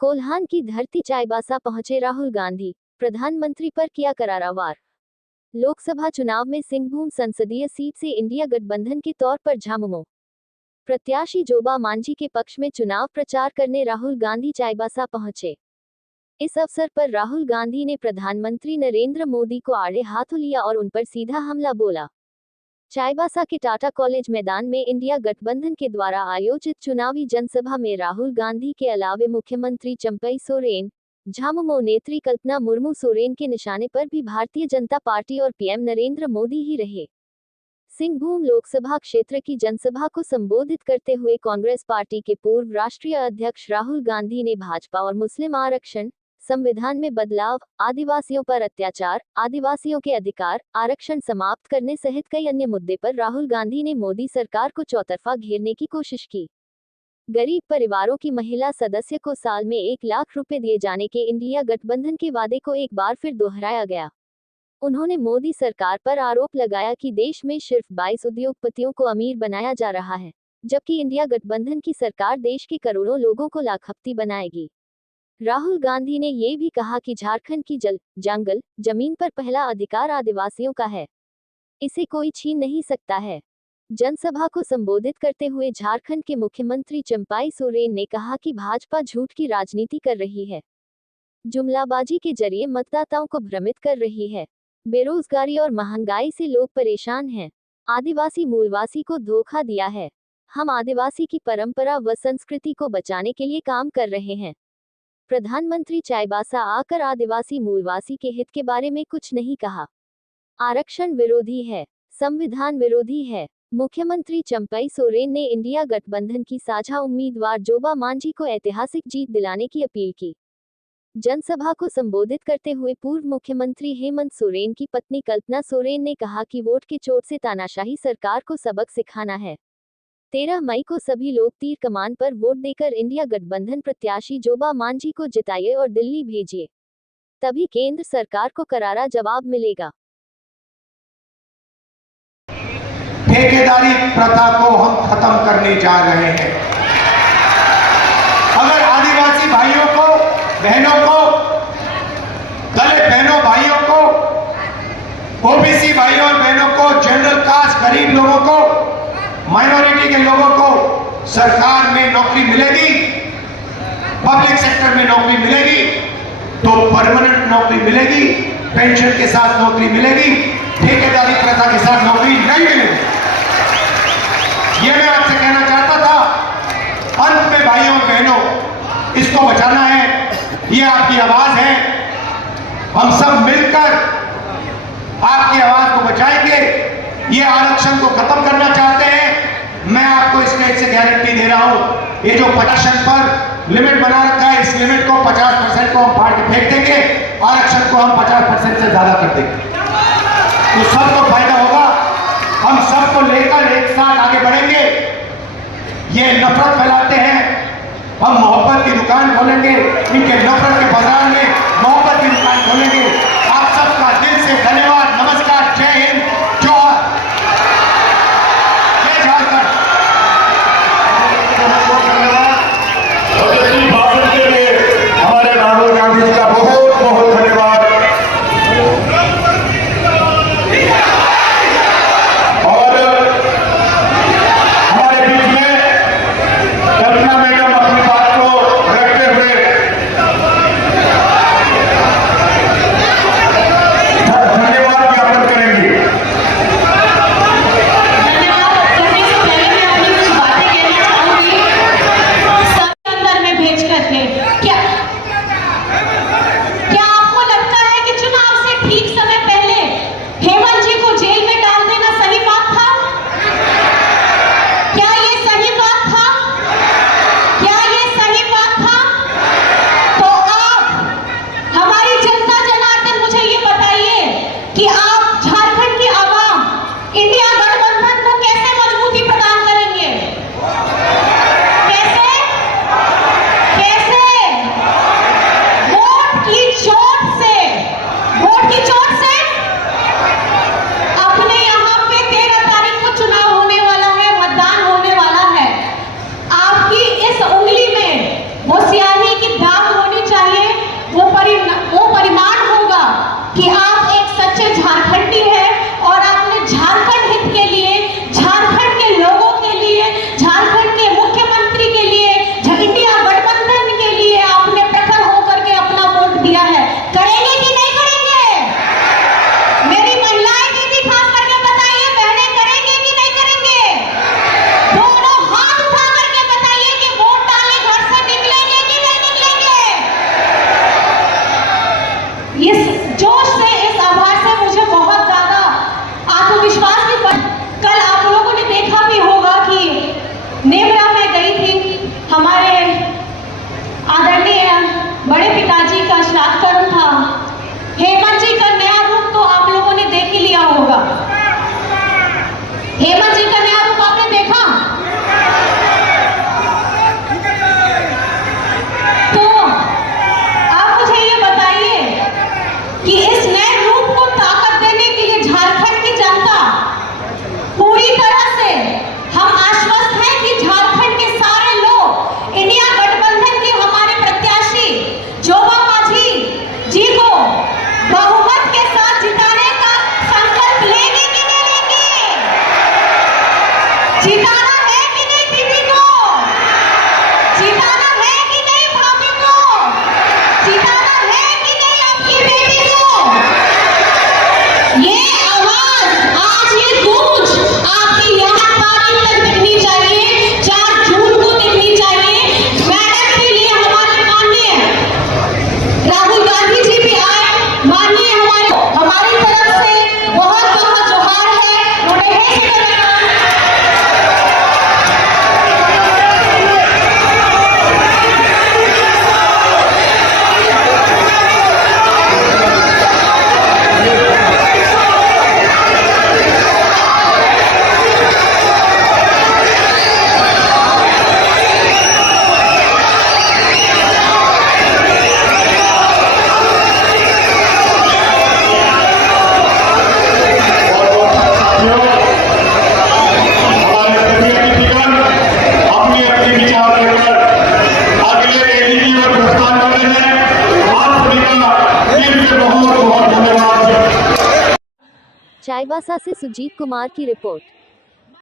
कोल्हान की धरती चाईबासा पहुंचे राहुल गांधी, प्रधानमंत्री पर किया करारा वार। लोकसभा चुनाव में सिंहभूम संसदीय सीट से इंडिया गठबंधन के तौर पर झामुमो प्रत्याशी जोबा मांझी के पक्ष में चुनाव प्रचार करने राहुल गांधी चाईबासा पहुंचे। इस अवसर पर राहुल गांधी ने प्रधानमंत्री नरेंद्र मोदी को आड़े हाथों लिया और उन पर सीधा हमला बोला। चाईबासा के टाटा कॉलेज मैदान में इंडिया गठबंधन के द्वारा आयोजित चुनावी जनसभा में राहुल गांधी के अलावे मुख्यमंत्री चंपई सोरेन, झामुमो नेत्री कल्पना मुर्मू सोरेन के निशाने पर भी भारतीय जनता पार्टी और पीएम नरेंद्र मोदी ही रहे। सिंहभूम लोकसभा क्षेत्र की जनसभा को संबोधित करते हुए कांग्रेस पार्टी के पूर्व राष्ट्रीय अध्यक्ष राहुल गांधी ने भाजपा और मुस्लिम आरक्षण, संविधान में बदलाव, आदिवासियों पर अत्याचार, आदिवासियों के अधिकार, आरक्षण समाप्त करने सहित कई अन्य मुद्दे पर राहुल गांधी ने मोदी सरकार को चौतरफा घेरने की कोशिश की। गरीब परिवारों की महिला सदस्य को साल में 1 लाख रुपए दिए जाने के इंडिया गठबंधन के वादे को एक बार फिर दोहराया गया। उन्होंने मोदी सरकार पर आरोप लगाया कि देश में सिर्फ 22 उद्योगपतियों को अमीर बनाया जा रहा है, जबकि इंडिया गठबंधन की सरकार देश के करोड़ों लोगों को लाखपति बनाएगी। राहुल गांधी ने ये भी कहा कि झारखंड की जंगल जमीन पर पहला अधिकार आदिवासियों का है, इसे कोई छीन नहीं सकता है। जनसभा को संबोधित करते हुए झारखंड के मुख्यमंत्री चंपई सोरेन ने कहा कि भाजपा झूठ की राजनीति कर रही है, जुमलाबाजी के जरिए मतदाताओं को भ्रमित कर रही है। बेरोजगारी और महंगाई से लोग परेशान हैं। आदिवासी मूलवासी को धोखा दिया है। हम आदिवासी की परंपरा व संस्कृति को बचाने के लिए काम कर रहे हैं। प्रधानमंत्री चाईबासा आकर आदिवासी मूलवासी के हित के बारे में कुछ नहीं कहा। आरक्षण विरोधी है, संविधान विरोधी है। मुख्यमंत्री चंपई सोरेन ने इंडिया गठबंधन की साझा उम्मीदवार जोबा मांझी को ऐतिहासिक जीत दिलाने की अपील की। जनसभा को संबोधित करते हुए पूर्व मुख्यमंत्री हेमंत सोरेन की पत्नी कल्पना सोरेन ने कहा कि वोट के चोट से तानाशाही सरकार को सबक सिखाना है। 13 मई को सभी लोग तीर कमान पर वोट देकर इंडिया गठबंधन प्रत्याशी जोबा मांझी को जिताइए और दिल्ली भेजिए, तभी केंद्र सरकार को करारा जवाब मिलेगा। ठेकेदारी प्रथा को हम खत्म करने जा रहे हैं। अगर आदिवासी भाइयों को, बहनों को, दलित बहनों भाइयों को, ओबीसी भाइयों और बहनों को, जनरल कास्ट गरीब लोगों को, माइनॉरिटी के लोगों को सरकार में नौकरी मिलेगी, पब्लिक सेक्टर में नौकरी मिलेगी तो परमानेंट नौकरी मिलेगी, पेंशन के साथ नौकरी मिलेगी, ठेकेदारी प्रथा के साथ नौकरी नहीं मिलेगी। ये मैं आपसे कहना चाहता था। अंत में भाइयों और बहनों, इसको बचाना है, ये आपकी आवाज है। हम सब मिलकर आपकी आवाज को बचाएंगे। ये आरक्षण को खत्म करना चाहते हैं। मैं आपको स्टेज से गारंटी दे रहा हूं, ये जो 50% पर लिमिट बना रखा है, इस लिमिट को 50% को हम फाड़ के फेंक देंगे, आरक्षण को हम 50% से ज्यादा कर देंगे, तो सबको फायदा होगा। हम सबको लेकर एक साथ आगे बढ़ेंगे। ये नफरत फैलाते हैं, हम मोहब्बत की दुकान खोलेंगे, इनके नफरत के बाजार में मोहब्बत की दुकान खोलेंगे। आप सबका दिल से धन्यवाद, नमस्कार, जय हिंद, जोहर, जय झारखंड। भाषण के लिए हमारे राहुल गांधी जी का बहुत बहुत धन्यवाद। और हमारे बीच में कल्पना मैडम अपनी बात को रखते हुए धन्यवाद ज्ञापन करेंगे। कैसे कि आप एक सच्चे झारखंडी हैं और आपने झारखंड हित के लिए, झारखंड के लोगों के लिए, झारखंड के मुख्यमंत्री के लिए, इंडिया गठबंधन के लिए आपने प्रखर होकर के अपना वोट दिया है। करेंगे कि नहीं करेंगे? मेरी महिलाएं दीदी खास करके बताइए, बहनें करेंगे कि नहीं करेंगे? दोनों हाथ उठा करके बताइए कि वोट डालने घर से निकलेंगे कि नहीं निकलेंगे? इस जोश से, इस आभार से मुझे बहुत ज्यादा आत्मविश्वास भी कल आप लोगों ने देखा भी होगा कि नेमरा में गई थी, हमारे आदरणीय बड़े पिताजी का श्राद्ध कर्म था। हेमंत जी का नया रूप तो आप लोगों ने देख ही लिया होगा। हेमंत जी का नया रूप आपने देखा? तो आप मुझे ये बताइए कि इस नए रूप को ताकत देने के लिए झारखंड की जनता पूरी तरह से, हम आश्वस्त हैं कि झारखंड के सारे लोग इंडिया गठबंधन के हमारे प्रत्याशी जोबा मांझी जी को बहुमत के साथ जिताने का संकल्प लेंगे कि नहीं लेंगे? जिताना है कि नहीं दीदी को? जिताना है कि नहीं भाभी को? जिताना है कि नहीं आपकी बेटी को? ये आवाज, आज ये गूंज आपकी यहाँ पारी तक दिखनी चाहिए, 4 जून को दिखनी चाहिए। मैडम के लिए हमारे माननीय राहुल गांधी जी भी आए, माननीय हमारी तरफ से बहुत बहुत जोहार है। उन्हें हमारे सभी अतिथिगण अपने अपने विचार लेकर अगले एडीजी में प्रस्थान कर रहे हैं। आप सभी का दिल से बहुत बहुत धन्यवाद। चाईबासा से सुजीत कुमार की रिपोर्ट।